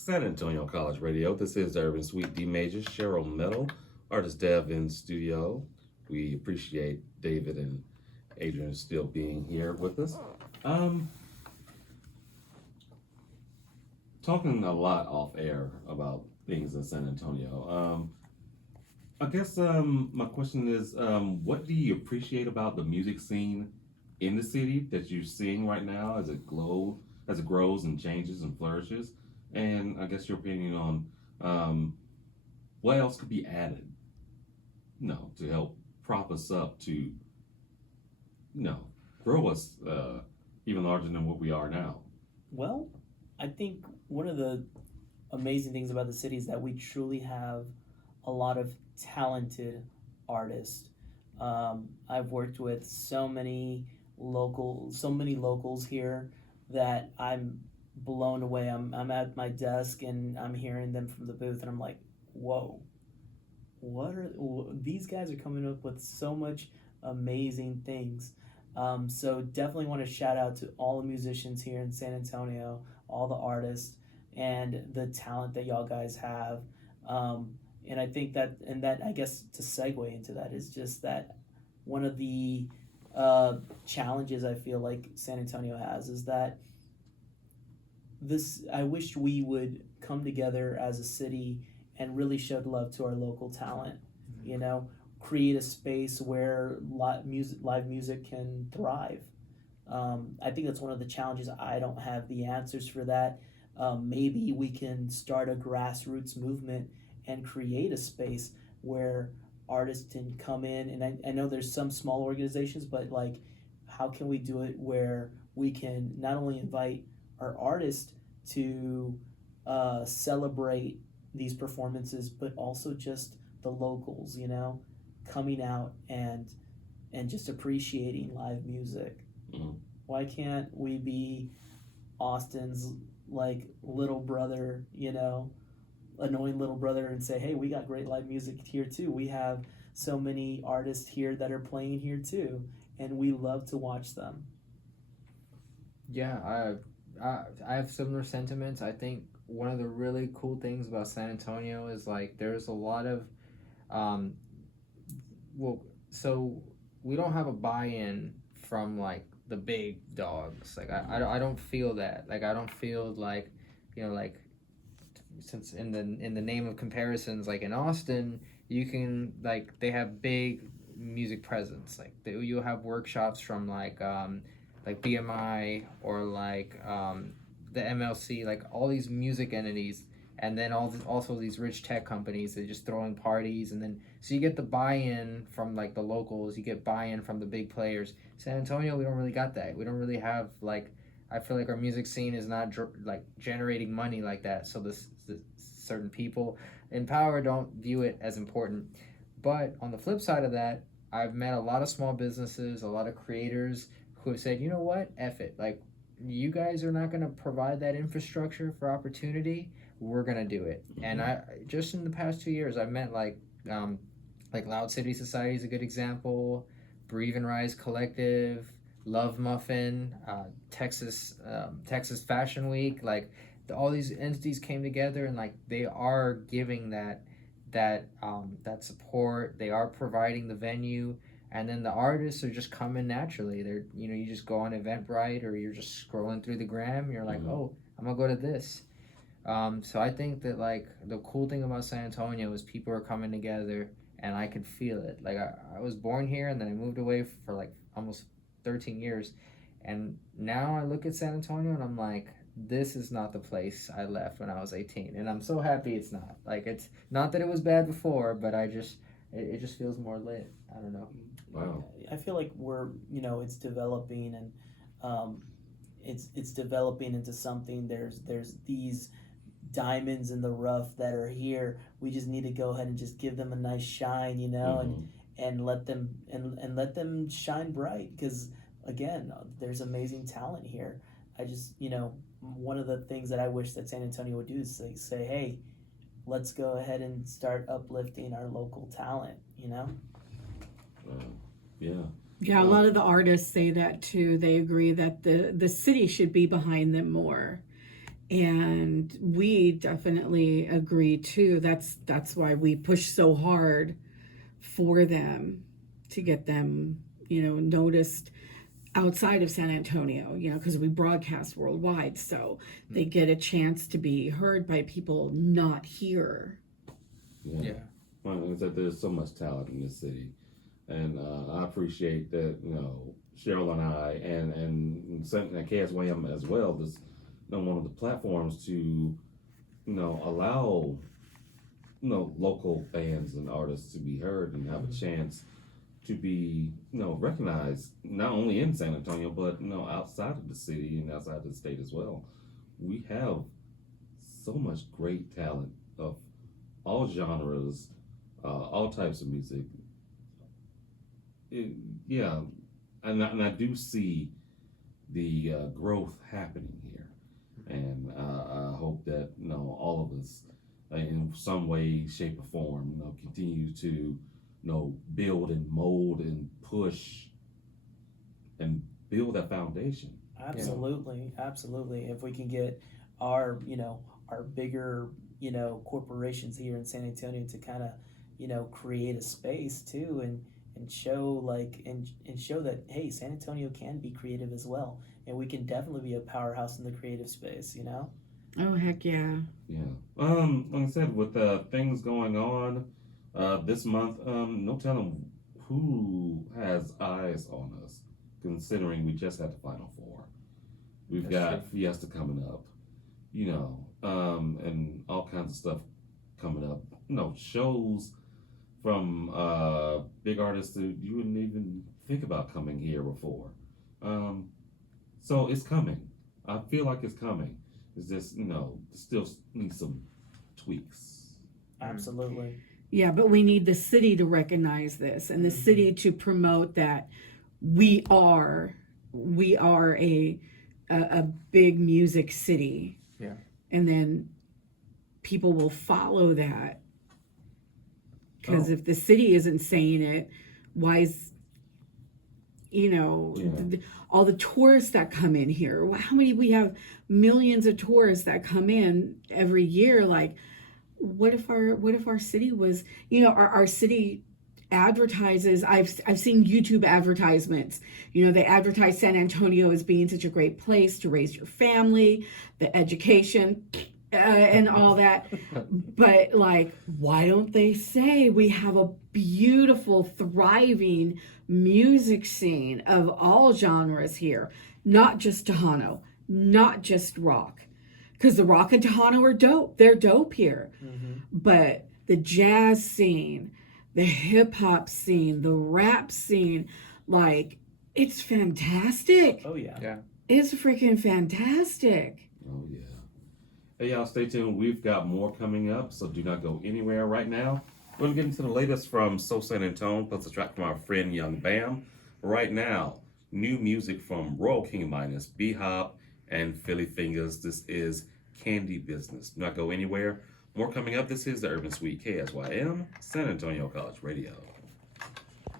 San Antonio College Radio. This is the Urban Suite D Major, Cheryl Meadow, artist Dev in studio. We appreciate David and Adrian still being here with us. Um, Talking a lot off air about things in San Antonio. I guess my question is, what do you appreciate about the music scene in the city that you're seeing right now as it grows and changes and flourishes? And I guess your opinion on what else could be added, to help prop us up to, grow us even larger than what we are now. Well, I think one of the amazing things about the city is that we truly have a lot of talented artists. I've worked with so many locals here that I'm blown away. I'm at my desk and I'm hearing them from the booth, and I'm like, whoa, these guys are coming up with so much amazing things. So definitely want to shout out to all the musicians here in San Antonio, all the artists, and the talent that y'all guys have. And I think that I guess to segue into that is just that one of the challenges I feel like San Antonio has is that this I wish we would come together as a city and really show love to our local talent. You know, create a space where live music can thrive. I think that's one of the challenges. I don't have the answers for that. Maybe we can start a grassroots movement and create a space where artists can come in. And I know there's some small organizations, but like, how can we do it where we can not only invite our artists to celebrate these performances, but also just the locals, coming out and just appreciating live music. Mm-hmm. Why can't we be Austin's like little brother, annoying little brother, and say, hey, we got great live music here too. We have so many artists here that are playing here too, and we love to watch them. Yeah, I have similar sentiments. I think one of the really cool things about San Antonio is like there's a lot of um, well, so we don't have a buy-in from like the big dogs. Like I don't feel that. Like I don't feel like like since in the name of comparisons, like in Austin, you can like they have big music presence. Like you'll have workshops from like BMI or the MLC, like all these music entities, and then also these rich tech companies that just throwing parties, and then so you get the buy-in from like the locals, you get buy-in from the big players. San Antonio, we don't really got that. We don't really have like I feel like our music scene is not like generating money like that. So the certain people in power don't view it as important. But on the flip side of that, I've met a lot of small businesses, a lot of creators who have said, you know what, F it. Like, you guys are not going to provide that infrastructure for opportunity. We're going to do it. Mm-hmm. And I just in the past 2 years, I've met like Loud City Society is a good example, Breathe and Rise Collective, Love Muffin, Texas Fashion Week. Like all these entities came together and like they are giving that support. They are providing the venue, and then the artists are just coming naturally. They're you just go on Eventbrite or you're just scrolling through the gram. You're like, oh, I'm gonna go to this. So I think that like the cool thing about San Antonio is people are coming together, and I could feel it. Like I was born here, and then I moved away for like almost 13 years, and now I look at San Antonio and I'm like, this is not the place I left when I was 18, and I'm so happy it's not. Like it's not that it was bad before, but it just feels more lit. I don't know. Wow. I feel like we're it's developing, and it's developing into something. There's these diamonds in the rough that are here. We just need to go ahead and just give them a nice shine, Mm-hmm. and let them and let them shine bright, because again, there's amazing talent here. I just one of the things that I wish that San Antonio would do is say, hey, let's go ahead and start uplifting our local talent. Yeah. Yeah, a lot of the artists say that too. They agree that the city should be behind them more. And we definitely agree too. That's why we push so hard for them to get them, noticed outside of San Antonio, because we broadcast worldwide. So they get a chance to be heard by people not here. Yeah. Well, like I said, there's so much talent in this city, and I appreciate that. Cheryl and I, and KSYM as well. This, one of the platforms to, allow, local bands and artists to be heard and have a chance to be, recognized not only in San Antonio but outside of the city and outside of the state as well. We have so much great talent of all genres, all types of music. Yeah, and I do see the growth happening here, and I hope that all of us, in some way, shape, or form, continue to build and mold and push and build that foundation. Absolutely, absolutely. If we can get our, our bigger, corporations here in San Antonio to kind of, create a space too, and show and show that, hey, San Antonio can be creative as well, and we can definitely be a powerhouse in the creative space. Oh, heck yeah. Yeah. Like I said, with things going on this month, no telling who has eyes on us, considering we just had the Final Four. We've got Fiesta coming up, and all kinds of stuff coming up. Shows from big artists that you wouldn't even think about coming here before. So it's coming. I feel like it's coming. It's just, still needs some tweaks. Absolutely. Yeah, but we need the city to recognize this, and the city to promote that we are a big music city. Yeah. And then people will follow that. Because if the city isn't saying it, why is, all the tourists that come in here? How many, we have millions of tourists that come in every year. Like, what if our city was, our city advertises, I've seen YouTube advertisements, they advertise San Antonio as being such a great place to raise your family, the education, and all that. But like, why don't they say we have a beautiful, thriving music scene of all genres here, not just Tejano, not just rock, because the rock and Tejano are dope. They're dope here. But the jazz scene, the hip hop scene, the rap scene, like, it's fantastic. Oh yeah. Yeah. It's freaking fantastic. Oh yeah. Hey y'all, stay tuned. We've got more coming up, so do not go anywhere right now. We're gonna get into the latest from So San Antone, plus a track from our friend Young Bam. Right now, new music from Royal King Minus, B-Hop, and Philly Fingers. This is Candy Business. Do not go anywhere. More coming up. This is the Urban Suite, KSYM, San Antonio College Radio.